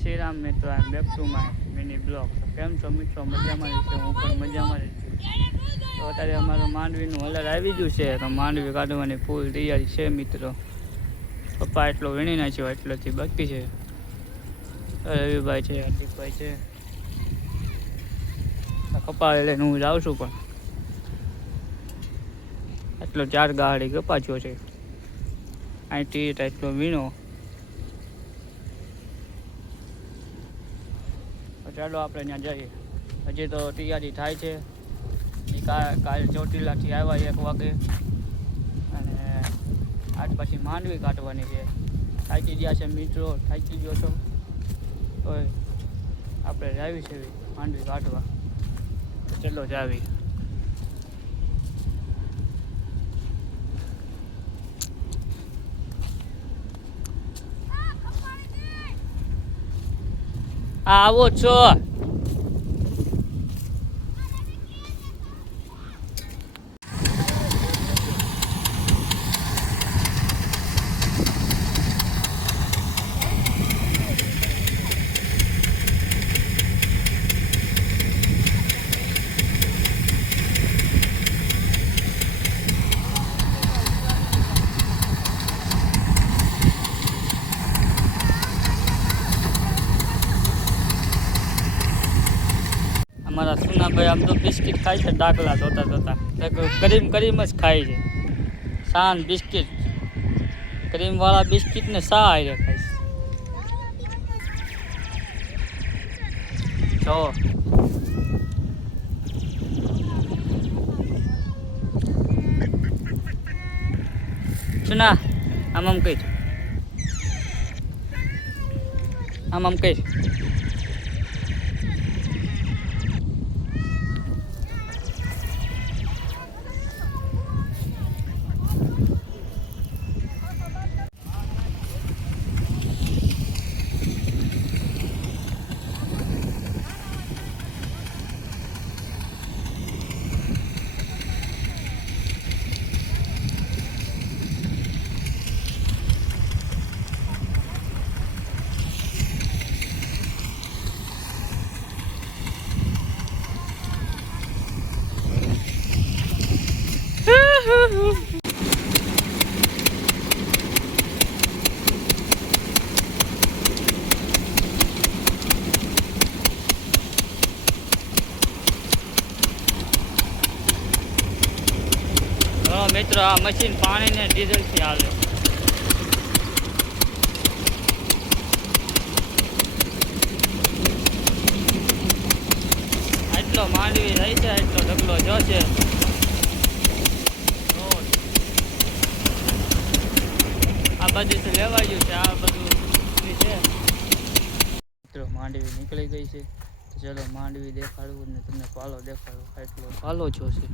શ્રી રામ મિત્રો, I am back to my mini blog. કેમ છો મિત્રો? મજામાં છે? હું પણ મજામાં જ છું. તો અત્યારે અમારું માંડવીનું હલર આવી ગયું છે, તો માંડવી કાઢવાની ફૂલ તૈયારી છે મિત્રો. પપ્પા એટલો વીણી નાખ્યો, એટલોથી બાકી છે. રવિભાઈ છે, હાર્દિકભાઈ છે. કપાળે લઈને હું જાઉં છું, પણ એટલો 4 ગાડી કપાચ્યો છે. અહીંથી એટલો વીણો. ચાલો આપણે ત્યાં જઈએ. હજી તો તૈયારી થાય છે. કાલ ચોટીલાથી આવ્યા 1 વાગે, અને આજ પછી માંડવી કાઢવાની છે. થાકી ગયા છે મિત્રો, થાકી ગયો છો તો આપણે જાવી છે માંડવી કાઢવા. ચલો જાવી. આવો છો? અમારા સુનાભાઈ આમ તો બિસ્કિટ ખાય છે, ડાકલા જોતા જોતા કરીમ જ ખાય છે. શાન બિસ્કિટ, ક્રીમવાળા બિસ્કિટ ને શા હારે ખાય છે જો. સુના આમ કઈ આમ કઈ મિત્રો, આ મશીન પાણી ને ડીઝલ થી હાલે. એટલો માંડવી રહી છે, એટલો ઢગલો જોશે. આ બધું લેવાયું છે, આ બધું છે મિત્રો. માંડવી નીકળી ગઈ છે. ચલો માંડવી દેખાડવું ને તમને પાલો દેખાડવું. એટલો પાલો જોશે.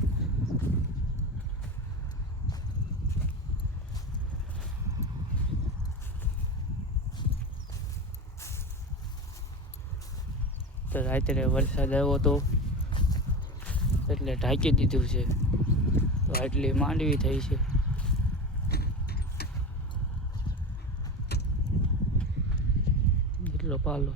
તો રાત્રે વરસાદ આવ્યો તો એટલે ઢાંકી દીધું છે, તો આટલી માંડવી થઈ છે. એટલો પાલો